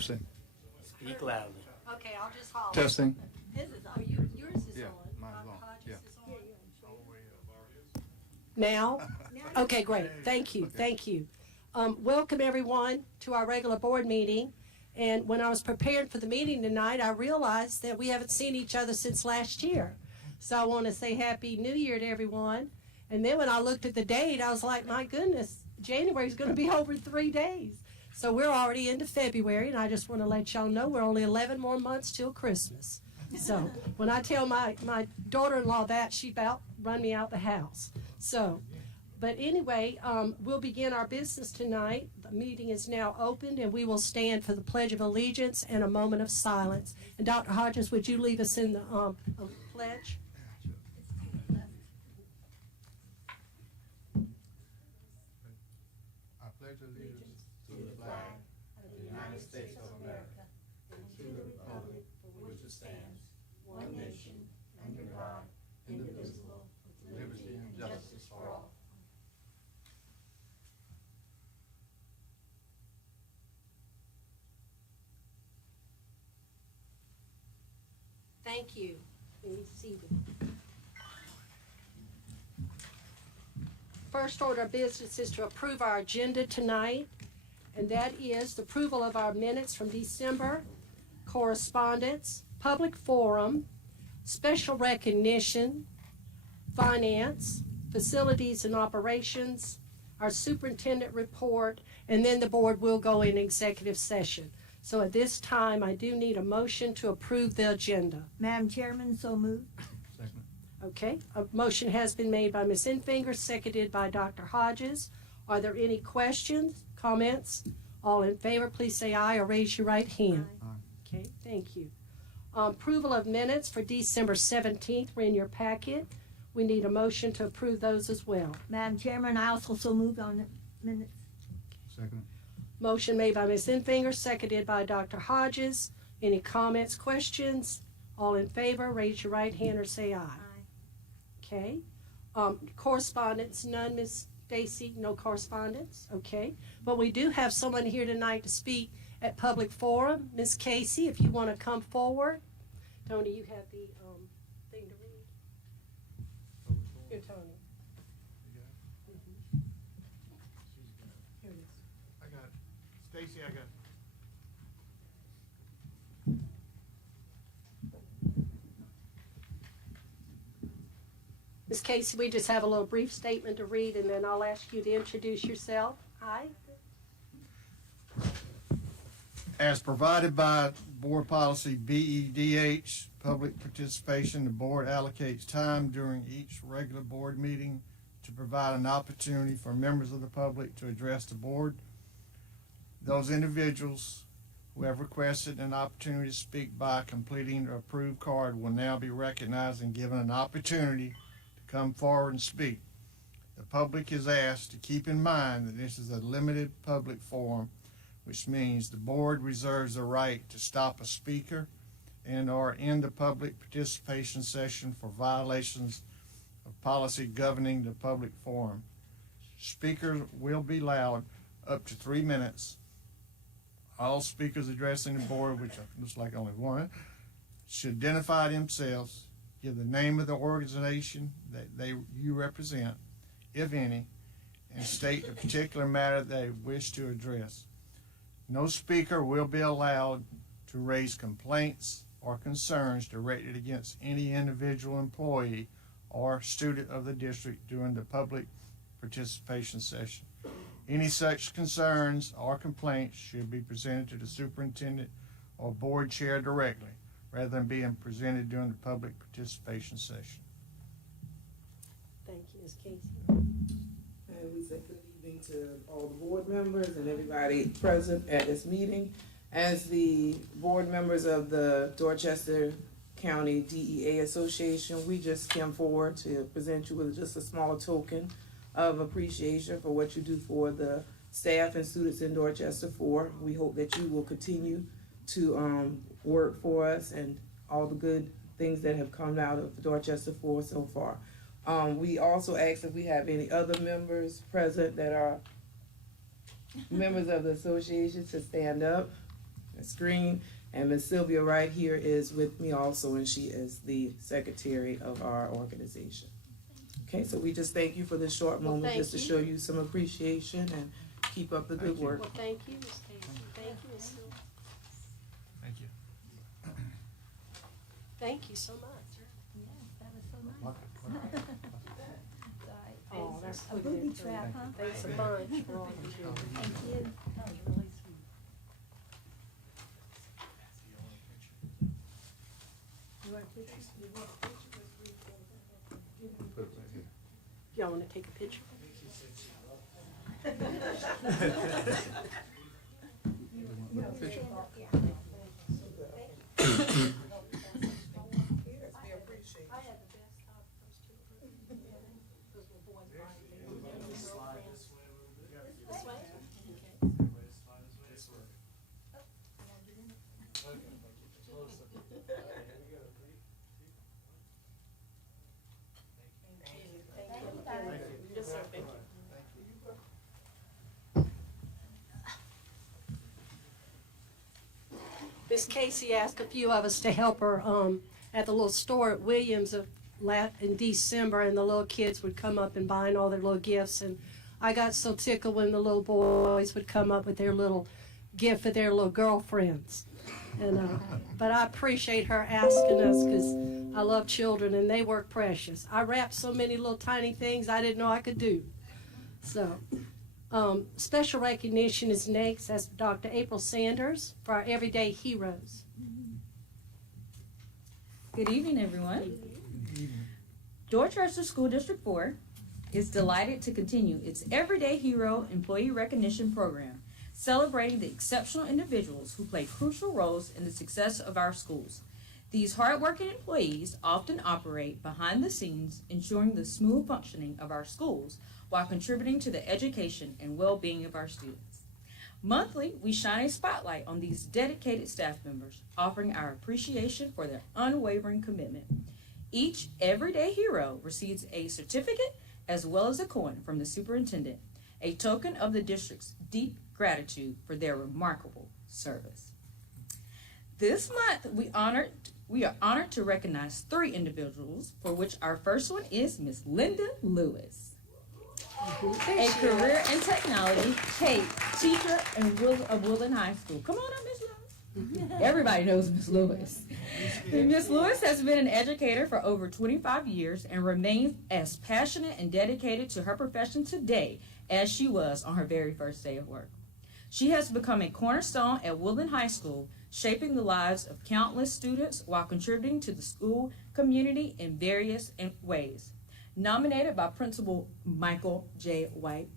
Testing. Speak loudly. Okay, I'll just holler. Testing. His is, yours is Yeah, on. mine's Dr. on. Hodges Yeah. is on. Now? Okay, great. Thank you. Okay. Thank you. Welcome, everyone, to our regular board meeting. And when I was preparing for the meeting tonight, I realized that we haven't seen each other since last year. So I want to say Happy New Year to everyone. And then when I looked at the date, I was like, my goodness, January is going to be over 3 days. So we're already into February, and I just want to let y'all know we're only 11 more months till Christmas. So when I tell my daughter-in-law that, she about run me out the house. So, but anyway, we'll begin our business tonight. The meeting is now opened, and we will stand for the Pledge of Allegiance and a moment of silence. And Dr. Hodges, would you lead us in the pledge? I pledge allegiance to the flag of the United States of America and to the republic for which it stands, one nation, under God, indivisible, with liberty and justice for all. Thank you. Be seated. First order of business is to approve our agenda tonight, and that is the approval of our minutes from December, correspondence, public forum, special recognition, finance, facilities and operations, our superintendent report, and then the board will go in executive session. So at this time, I do need a motion to approve the agenda. Madam Chairman, so moved. Second. Okay, a motion has been made by Ms. Infinger, seconded by Dr. Hodges. Are there any questions, comments? All in favor, please say aye or raise your right hand. Aye. Okay, thank you. Approval of minutes for December 17th were in your packet. We need a motion to approve those as well. Madam Chairman, I also so moved on the minutes. Second. Motion made by Ms. Infinger, seconded by Dr. Hodges. Any comments, questions? All in favor, raise your right hand or say aye. Okay. Correspondence, none, Ms. Stacy, no correspondence, okay. But we do have someone here tonight to speak at public forum. Ms. Casey, if you want to come forward. Tony, you have the thing to read. Here, Tony. Here it is. I got it. Stacy, I got it. Ms. Casey, we just have a little brief statement to read, and then I'll ask you to introduce yourself. Aye. As provided by Board Policy BEDH, public participation, the board allocates time during each regular board meeting to provide an opportunity for members of the public to address the board. Those individuals who have requested an opportunity to speak by completing the approved card will now be recognized and given an opportunity to come forward and speak. The public is asked to keep in mind that this is a limited public forum, which means the board reserves the right to stop a speaker and or end the public participation session for violations of policy governing the public forum. Speakers will be allowed up to 3 minutes. All speakers addressing the board, which looks like only one, should identify themselves, give the name of the organization that you represent, if any, and state the particular matter they wish to address. No speaker will be allowed to raise complaints or concerns directed against any individual employee or student of the district during the public participation session. Any such concerns or complaints should be presented to the superintendent or board chair directly, rather than being presented during the public participation session. Thank you, Ms. Casey. And we say good evening to all the board members and everybody present at this meeting. As the board members of the Dorchester County DEA Association, we just came forward to present you with just a small token of appreciation for what you do for the staff and students in Dorchester 4. We hope that you will continue to work for us and all the good things that have come out of Dorchester 4 so far. We also ask if we have any other members present that are members of the association to stand up. Ms. Green. And Ms. Sylvia right here is with me also, and she is the secretary of our organization. Okay, so we just thank you for this short Well, moment, thank just to you. show you some appreciation and keep up the good work. Well, thank you, Ms. Casey. Thank you, Ms. Sue. Thank you. Thank you so much. Yes, that was so nice. Oh, that's A booby trap, huh? Thanks a bunch for all you do. Thank you. That was really sweet. You want a picture? Y'all want to take a picture? Miss Casey asked a few of us to help her at the little store at Williams in December, and the little kids would come up and buying all their little gifts. And I got so tickled when the little boys would come up with their little gift for their little girlfriends. And but I appreciate her asking us because I love children and they work precious. I wrapped so many little tiny things I didn't know I could do. So. Special recognition is next. That's Dr. April Sanders for our Everyday Heroes. Good evening, everyone. Dorchester School District 4 is delighted to continue its Everyday Hero Employee Recognition Program, celebrating the exceptional individuals who play crucial roles in the success of our schools. These hardworking employees often operate behind the scenes, ensuring the smooth functioning of our schools while contributing to the education and well-being of our students. Monthly, we shine a spotlight on these dedicated staff members, offering our appreciation for their unwavering commitment. Each Everyday Hero receives a certificate as well as a coin from the superintendent, a token of the district's deep gratitude for their remarkable service. This month, we are honored to recognize 3 individuals, for which our first one is Miss Linda Lewis. A career in technology, Kate, teacher of Woodland High School. Come on up, Miss Lewis. Everybody knows Miss Lewis. Miss Lewis has been an educator for over 25 years and remains as passionate and dedicated to her profession today as she was on her very first day of work. She has become a cornerstone at Woodland High School, shaping the lives of countless students while contributing to the school community in various ways. Nominated by Principal Michael J. White,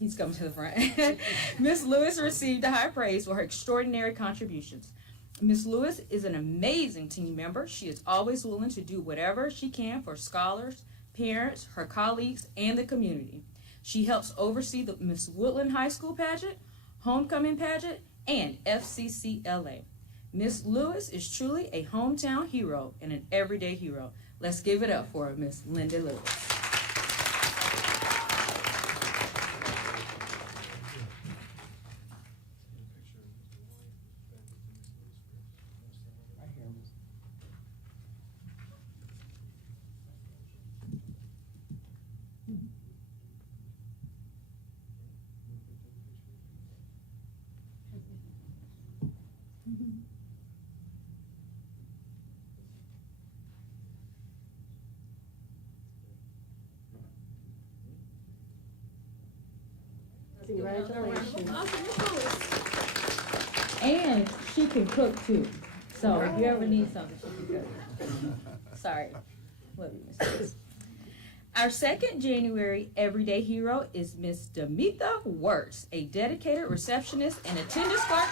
he's coming to the front, Miss Lewis received high praise for her extraordinary contributions. Miss Lewis is an amazing team member. She is always willing to do whatever she can for scholars, parents, her colleagues, and the community. She helps oversee the Miss Woodland High School pageant, homecoming pageant, and FCCLA. Miss Lewis is truly a hometown hero and an everyday hero. Let's give it up for Miss Linda Lewis. Congratulations. And she can cook too. So if you ever need something, she can cook. Sorry. Love you, Miss Lewis. Our second January Everyday Hero is Miss Demetha Wirtz, a dedicated receptionist and attendance clerk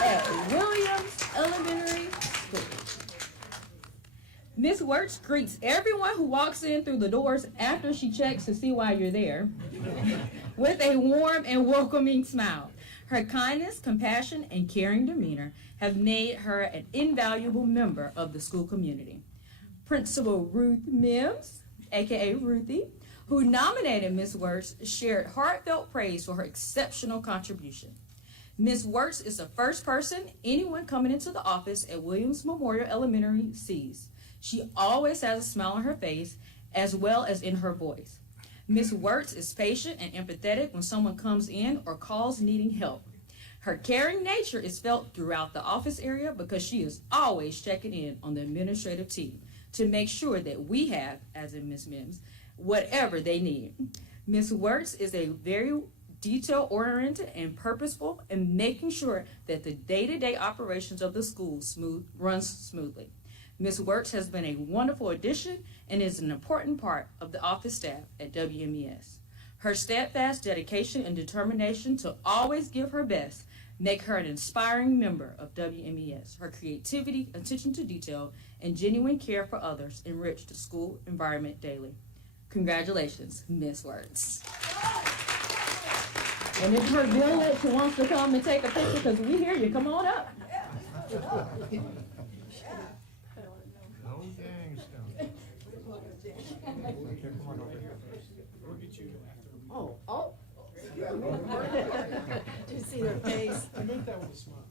at Williams Elementary School. Miss Wirtz greets everyone who walks in through the doors after she checks to see why you're there with a warm and welcoming smile. Her kindness, compassion, and caring demeanor have made her an invaluable member of the school community. Principal Ruth Mims, aka Ruthie, who nominated Miss Wirtz, shared heartfelt praise for her exceptional contribution. Ms. Wertz is the first person anyone coming into the office at Williams Memorial Elementary sees. She always has a smile on her face as well as in her voice. Ms. Wertz is patient and empathetic when someone comes in or calls needing help. Her caring nature is felt throughout the office area because she is always checking in on the administrative team to make sure that we have, as in Ms. Mims, whatever they need. Ms. Wertz is a very detail-oriented and purposeful in making sure that the day-to-day operations of the school runs smoothly. Ms. Wertz has been a wonderful addition and is an important part of the office staff at WMES. Her steadfast dedication and determination to always give her best make her an inspiring member of WMES. Her creativity, attention to detail, and genuine care for others enrich the school environment daily. Congratulations, Ms. Wertz. And if her village wants to come and take a picture, because we hear you, come on up. Oh. Do you see her face? I meant that with a smile.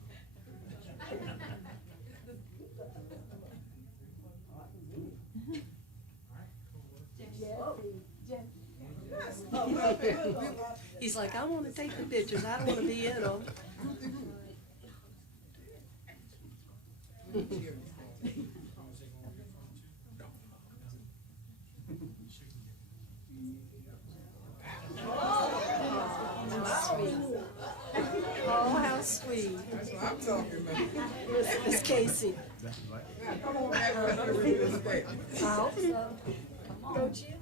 He's like, I want to take the pictures. I don't want to be in them. Oh, how sweet. That's what I'm talking about. Miss Casey. Yeah, come on back up here with this thing. I hope so. Don't you?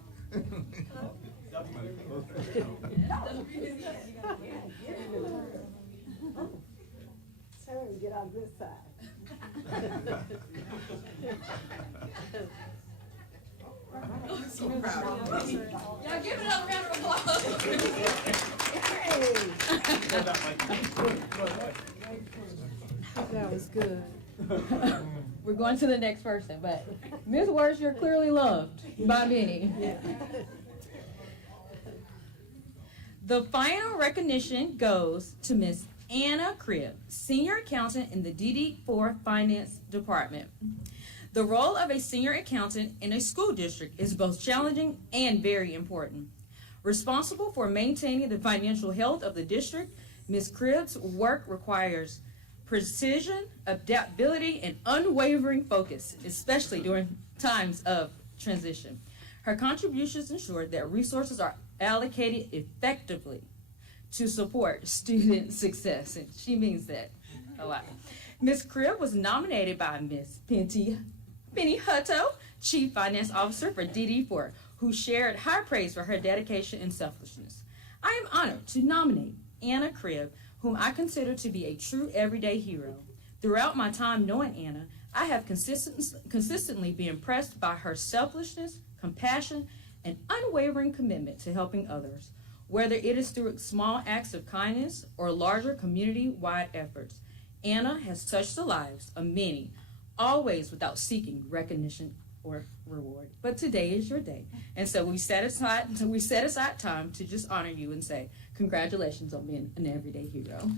Sarah, get on this side. I'm so proud of you. Y'all give it up, round of applause. That was good. We're going to the next person, but Ms. Wertz, you're clearly loved by many. Yeah. The final recognition goes to Ms. Anna Cribb, Senior Accountant in the DD4 Finance Department. The role of a senior accountant in a school district is both challenging and very important. Responsible for maintaining the financial health of the district, Ms. Cribb's work requires precision, adaptability, and unwavering focus, especially during times of transition. Her contributions ensure that resources are allocated effectively to support student success, and she means that a lot. Ms. Cribb was nominated by Ms. Penny Hutto, Chief Finance Officer for DD4, who shared high praise for her dedication and selflessness. I am honored to nominate Anna Cribb, whom I consider to be a true everyday hero. Throughout my time knowing Anna, I have consistently been impressed by her selflessness, compassion, and unwavering commitment to helping others, whether it is through small acts of kindness or larger community-wide efforts. Anna has touched the lives of many, always without seeking recognition or reward. But today is your day, and so we set aside time to just honor you and say congratulations on being an everyday hero.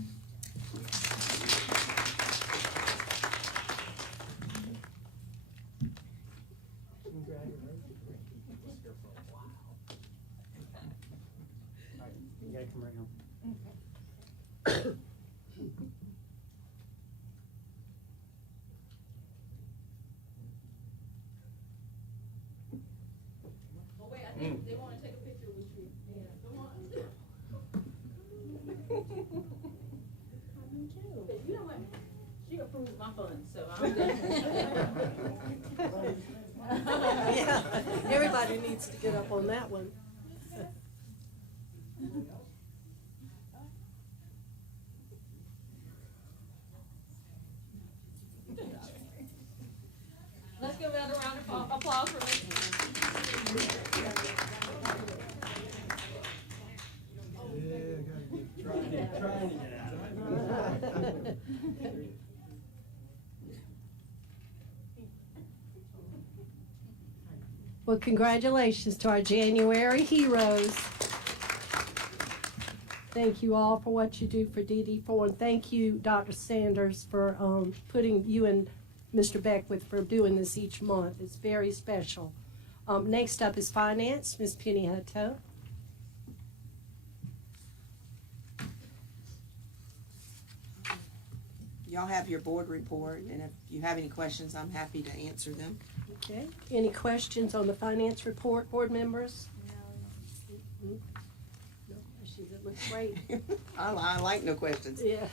You gotta come right home. Oh wait, I think they want to take a picture with you. Yeah, come on. You know what? She approves my fun, so I'm good. Yeah, everybody needs to get up on that one. Let's give another round of applause for me. Well, congratulations to our January heroes. Thank you all for what you do for DD4, and thank you, Dr. Sanders, for putting you and Mr. Beckwith for doing this each month. It's very special. Next up is Finance, Ms. Penny Hutto. Y'all have your board report, and if you have any questions, I'm happy to answer them. Okay. Any questions on the finance report, board members? No questions. It looks great. I like no questions. Yeah.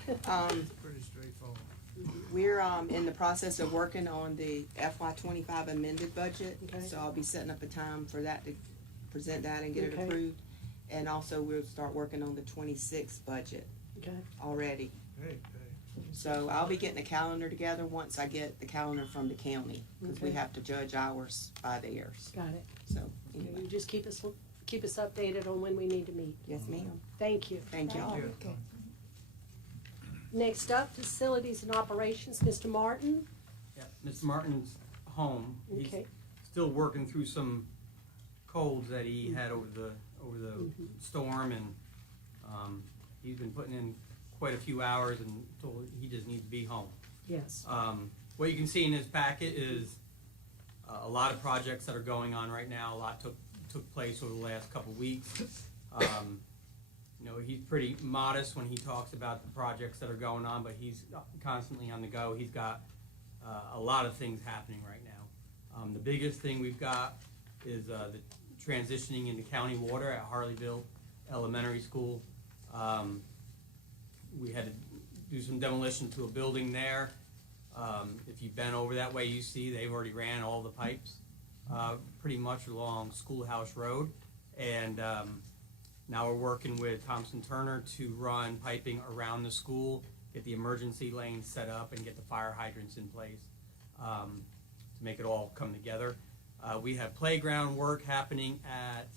Pretty straightforward. We're in the process of working on the FY25 amended budget, Okay. so I'll be setting up a time for that to present that and get it Okay. approved. And also, we'll start working on the 26 budget Okay. already. Hey, So I'll be getting a calendar together once I get the calendar from the county, because we Okay. have to judge ours by theirs. Got it. So, Okay, anyway, you just keep us updated on when we need to meet. yes, ma'am. Thank you. Thank y'all. hey. Next up, Facilities and Operations, Mr. Martin. Yeah, Mr. Martin's home. He's Okay. still working through some colds that he had over the storm, and he's been putting in quite a few hours, and told he just needs to be home. Yes. What you can see in his packet is a lot of projects that are going on right now. A lot took place over the last couple of weeks. You know, he's pretty modest when he talks about the projects that are going on, but he's constantly on the go. He's got a lot of things happening right now. The biggest thing we've got is the transitioning into county water at Harleyville Elementary School. We had to do some demolition to a building there. If you've been over that way, you see they've already ran all the pipes pretty much along Schoolhouse Road. And now we're working with Thompson Turner to run piping around the school, get the emergency lanes set up, and get the fire hydrants in place to make it all come together. We have playground work happening at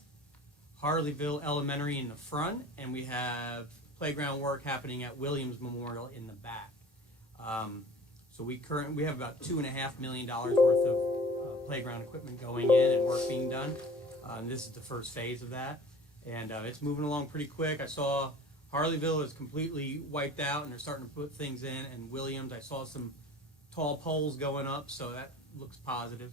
Harleyville Elementary in the front, and we have playground work happening at Williams Memorial in the back. So we have about $2.5 million worth of playground equipment going in and work being done. And this is the first phase of that, and it's moving along pretty quick. I saw Harleyville is completely wiped out, and they're starting to put things in. And Williams, I saw some tall poles going up, so that looks positive.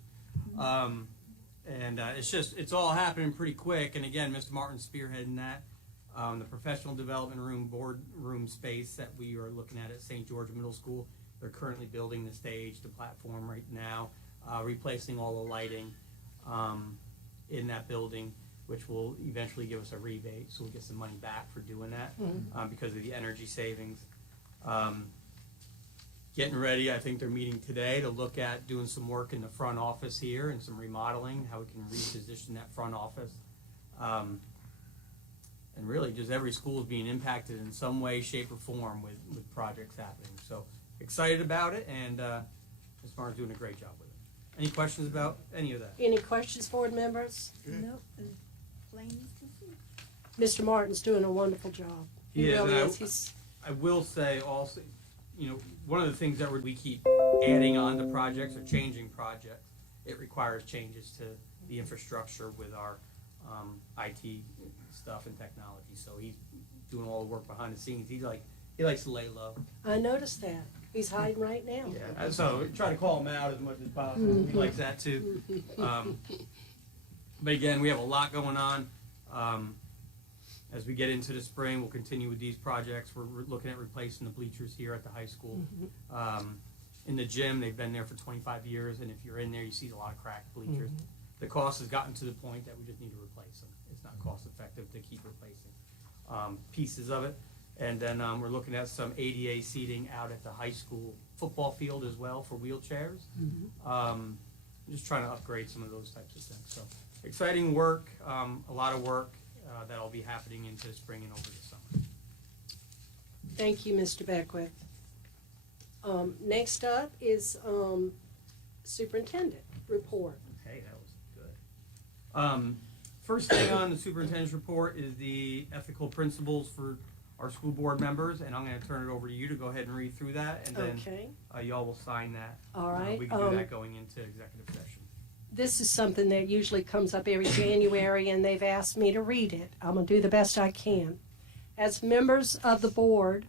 It's all happening pretty quick. And again, Mr. Martin's spearheading that. The professional development room, board room space that we are looking at St. George Middle School. They're currently building the stage, the platform right now, replacing all the lighting in that building, which will eventually give us a rebate, so we'll get some money back for doing that because of the energy savings. Getting ready, I think they're meeting today to look at doing some work in the front office here and some remodeling, how we can reposition that front office. And really, just every school is being impacted in some way, shape, or form with projects happening. So excited about it, and Ms. Martin's doing a great job with it. Any questions about any of that? Any questions, board members? Nope, as plain as can see. Mr. Martin's doing a wonderful job. He is, really and is. He's, I will say also, you know, one of the things that we keep adding on to projects or changing projects, it requires changes to the infrastructure with our IT stuff and technology. So he's doing all the work behind the scenes. He likes to lay low. I noticed that. He's hiding right now. Yeah, so try to call him out as much as possible. He likes that too. But again, we have a lot going on. As we get into the spring, we'll continue with these projects. We're looking at replacing the bleachers here at the high school. In the gym, they've been there for 25 years, and if you're in there, you see a lot of cracked bleachers. The cost has gotten to the point that we just need to replace them. It's not cost effective to keep replacing pieces of it. And then we're looking at some ADA seating out at the high school football field as well for wheelchairs. Just trying to upgrade some of those types of things. So exciting work, a lot of work that'll be happening into the spring and over the summer. Thank you, Mr. Beckwith. Next up is superintendent report. Okay, that was good. First thing on the superintendent's report is the ethical principles for our school board members, and I'm going to turn it over to you to go ahead and read through that, and then Okay. Y'all will sign that. All right. We can do that going into executive session. This is something that usually comes up every January, and they've asked me to read it. I'm going to do the best I can. As members of the board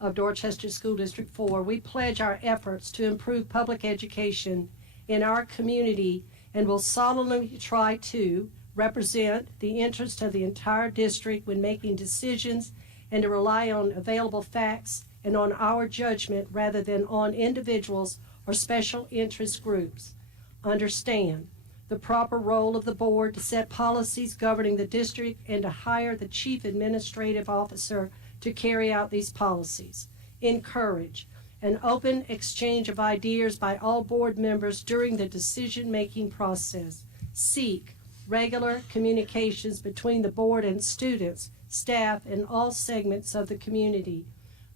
of Dorchester School District 4, we pledge our efforts to improve public education in our community and will solemnly try to represent the interest of the entire district when making decisions and to rely on available facts and on our judgment rather than on individuals or special interest groups. Understand the proper role of the board to set policies governing the district and to hire the chief administrative officer to carry out these policies. Encourage an open exchange of ideas by all board members during the decision-making process. Seek regular communications between the board and students, staff, and all segments of the community.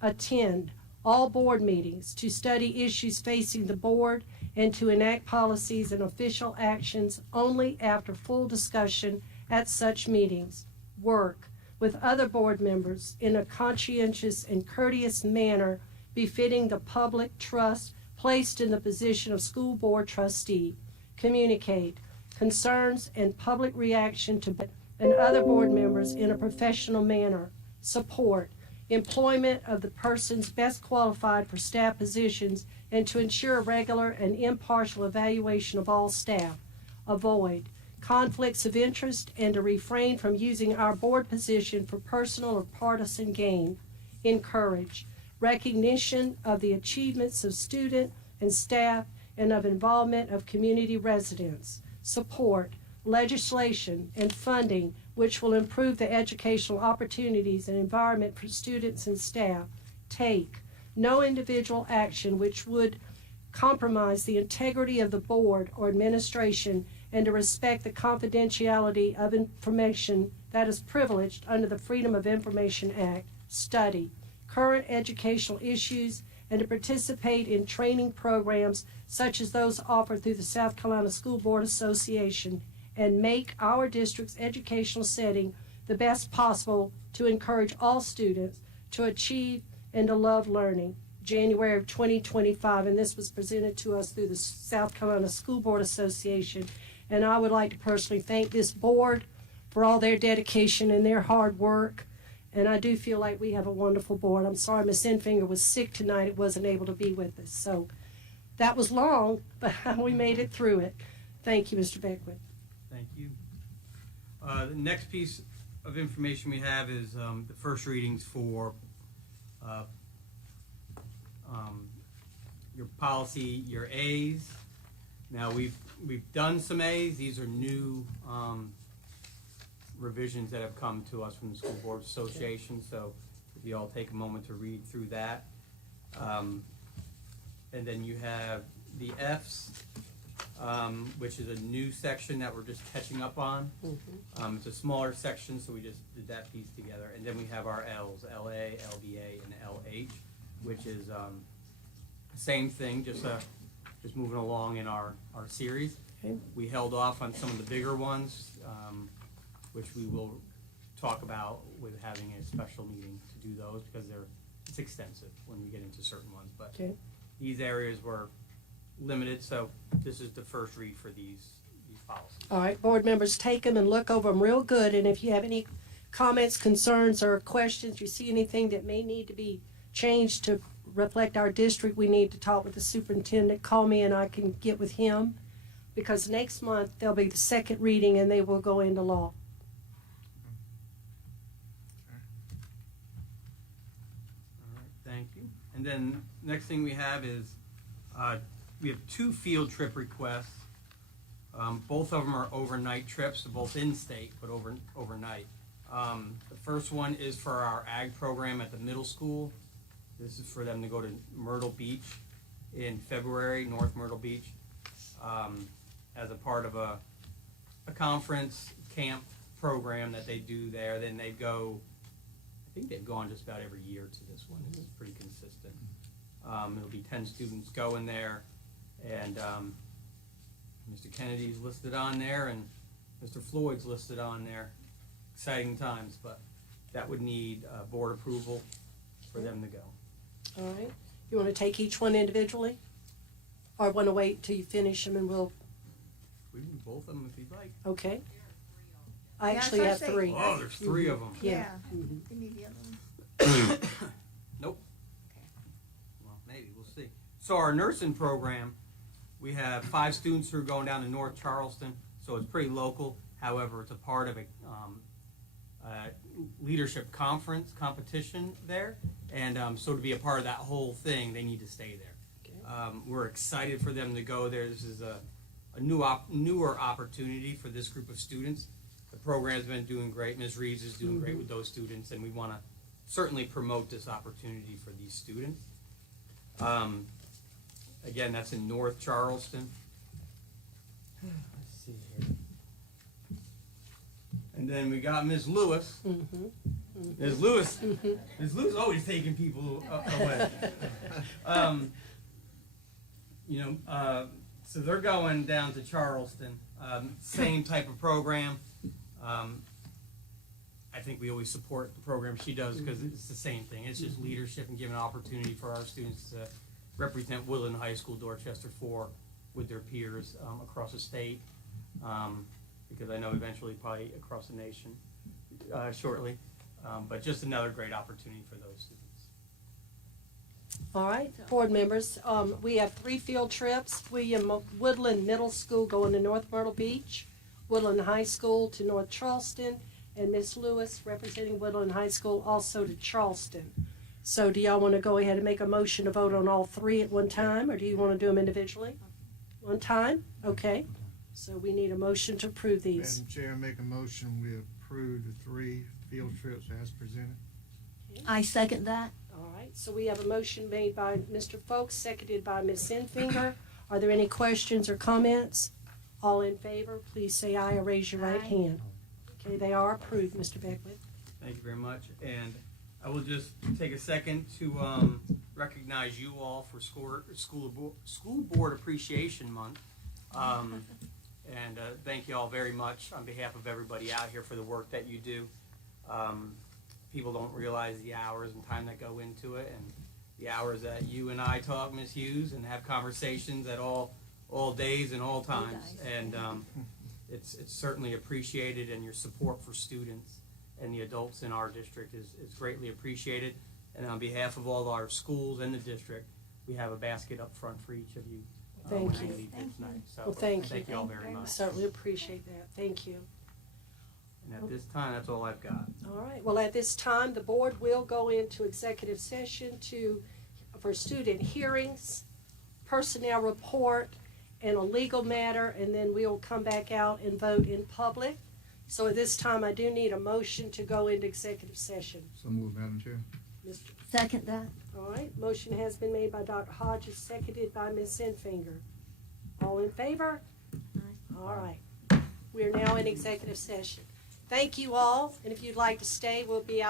Attend all board meetings to study issues facing the board and to enact policies and official actions only after full discussion at such meetings. Work with other board members in a conscientious and courteous manner befitting the public trust placed in the position of school board trustee. Communicate concerns and public reaction to and other board members in a professional manner. Support employment of the persons best qualified for staff positions and to ensure a regular and impartial evaluation of all staff. Avoid conflicts of interest and to refrain from using our board position for personal or partisan gain. Encourage recognition of the achievements of student and staff and of involvement of community residents. Support legislation and funding which will improve the educational opportunities and environment for students and staff. Take no individual action which would compromise the integrity of the board or administration and to respect the confidentiality of information that is privileged under the Freedom of Information Act. Study current educational issues and to participate in training programs such as those offered through the South Carolina School Board Association and make our district's educational setting the best possible to encourage all students to achieve and to love learning. January of 2025, and this was presented to us through the South Carolina School Board Association. And I would like to personally thank this board for all their dedication and their hard work. And I do feel like we have a wonderful board. I'm sorry Ms. Enfinger was sick tonight. It wasn't able to be with us. So that was long, but we made it through it. Thank you, Mr. Beckwith. Thank you. The next piece of information we have is the first readings for your policy, your A's. Now we've done some A's. These are new revisions that have come to us from the School Board Association. So if you all take a moment to read through that. And then you have the F's, which is a new section that we're just catching up on. It's a smaller section, so we just did that piece together. And then we have our L's, LA, LBA, and LH, which is same thing, just moving along in our series. Okay. We held off on some of the bigger ones, which we will talk about with having a special meeting to do those because it's extensive when we get into certain ones. But Okay. these areas were limited, so this is the first read for these policies. All right, board members, take them and look over them real good. And if you have any comments, concerns, or questions, you see anything that may need to be changed to reflect our district, we need to talk with the superintendent. Call me and I can get with him because next month there'll be the second reading and they will go into law. All right, thank you. And then next thing we have is we have 2 field trip requests. Both of them are overnight trips, both in-state, but overnight. The first one is for our ag program at the middle school. This is for them to go to Myrtle Beach in February, North Myrtle Beach, as a part of a conference camp program that they do there. Then they go, I think they've gone just about every year to this one. It's pretty consistent. It'll be 10 students going there, and Mr. Kennedy's listed on there, and Mr. Floyd's listed on there. Exciting times, but that would need board approval for them to go. All right. You want to take each one individually? Or want to wait till you finish them and we'll, We can do both of them if you'd like. okay? I Yeah, actually so I have say- 3. Oh, there's 3 of them. Yeah. Give me the other one. Nope. Well, maybe, we'll see. So our nursing program, we have 5 students who are going down to North Charleston, so it's pretty local. However, it's a part of a leadership conference competition there, and so to be a part of that whole thing, they need to stay there. We're excited for them to go there. This is a newer opportunity for this group of students. The program's been doing great. Ms. Reeves is doing great with those students, and we want to certainly promote this opportunity for these students. Again, that's in North Charleston. Let's see here. And then we got Ms. Lewis. Ms. Lewis. Ms. Lewis always taking people away. So they're going down to Charleston. Same type of program. I think we always support the program she does because it's the same thing. It's just leadership and giving an opportunity for our students to represent Woodland High School, Dorchester 4 with their peers across the state. Because I know eventually probably across the nation shortly. But just another great opportunity for those students. All right, board members, we have 3 field trips. Woodland Middle School going to North Myrtle Beach, Woodland High School to North Charleston, and Miss Lewis representing Woodland High School also to Charleston. So do y'all want to go ahead and make a motion to vote on all 3 at one time, or do you want to do them individually? One time? Okay. So we need a motion to approve these. Madam Chair, make a motion, we approve the 3 field trips as presented. I second that. All right, so we have a motion made by Mr. Folks, seconded by Ms. Sinfinger. Are there any questions or comments? All in favor, please say aye or raise your right Aye. hand. Okay, they are approved, Mr. Beckwith. Thank you very much. And I will just take a second to recognize you all for School Board Appreciation Month. And thank you all very much on behalf of everybody out here for the work that you do. People don't realize the hours and time that go into it, and the hours that you and I talk, Ms. Hughes, and have conversations at all days and all times. And it's certainly appreciated, and your support for students and the adults in our district is greatly appreciated. And on behalf of all our schools and the district, we have a basket up front for each of you. Thank when you. leave here tonight. So Well, thank you. Thank you all very much. Certainly appreciate that. Thank you. And at this time, that's all I've got. All right, well, at this time, the board will go into executive session for student hearings, personnel report, and a legal matter, and then we'll come back out and vote in public. So at this time, I do need a motion to go into executive session. So moved, Madam Chair. Mr. Second that. All right, motion has been made by Dr. Hodges, seconded by Ms. Sinfinger. All in favor? All right. We are now in executive session. Thank you all, and if you'd like to stay, we'll be out.